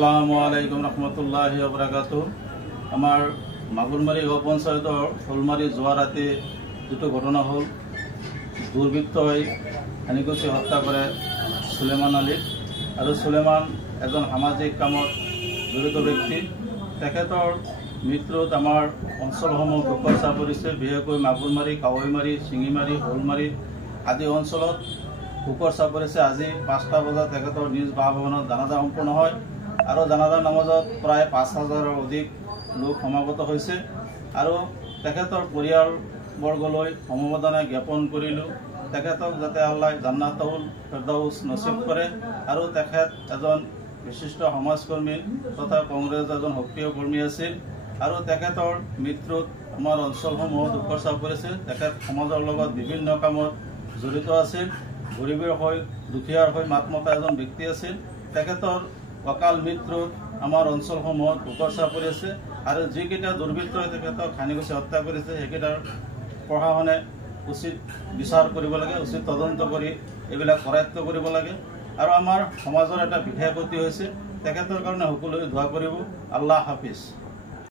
আসসালামু আলাইকুম ৰহমতুল্লাহি ওয়া বাৰাকাতুহু। আমাৰ মাগুৰমাৰি গাঁও পঞ্চায়তৰ ফুলমাৰি যোৱা ৰাতি যেটো ঘটনা হল, দুৰ্বৃত্তই হানিকুচি হত্যা কৰে সুলেমান আলীক। আৰু সুলেমান এজন সামাজিক কামত জড়িত ব্যক্তি। তেখেতৰ মৃত্যুত আমাৰ অঞ্চলসমূহ শোকৰ ছাঁ পৰিছে। বিশেষকৈ মাগুৰমাৰি, কাৱৈমাৰী, শিঙিমাৰী, শোলমাৰী আদি অঞ্চলত শোকৰ ছাঁ পৰিছে। আজি 5টা বজাত তেখেতৰ নিজ বাসভৱনত জানাজা সম্পন্ন হয় আৰু জানাজাৰ নামাজত প্ৰায় 5,000ৰ অধিক লোক সমাগত হৈছে। আৰু তেখেতৰ পৰিয়ালবৰ্গলৈ সমবেদনা জ্ঞাপন কৰিলোঁ। তেখেতক যাতে আল্লাহ জান্নাতুল ফেৰদাউছ নচিব কৰে। আৰু তেখেত এজন বিশিষ্ট সমাজকৰ্মী তথা কংগ্ৰেছ এজন সক্ৰিয় কৰ্মী আছিল। আৰু তেখেতৰ মৃত্যুত আমাৰ অঞ্চলসমূহ দুখৰ ছাঁ পৰিছে। তেখেত সমাজৰ লগত বিভিন্ন কামত জড়িত আছিল। গৰীবৰ হৈ দুখীয়াৰ হৈ মাত মতা এজন ব্যক্তি আছিল। তেখেতৰ অকাল মৃত্যুত আমাৰ অঞ্চলসমূহত দুখৰ ছাঁ পৰিছে। আৰু যিকেইটা দুৰ্বৃত্তই তেখেতক হানিকুচি হত্যা কৰিছে সেইকেইটাৰ প্ৰশাসনে উচিত বিচাৰ কৰিব লাগে, উচিত তদন্ত কৰি এইবিলাক কৰায়ত্ব কৰিব লাগে। আৰু আমাৰ সমাজৰ এটা বিশেষ ক্ষতি হৈছে। তেখেতৰ কাৰণে সকলোৱে দোৱা কৰিব। আল্লাহ হাফিজ।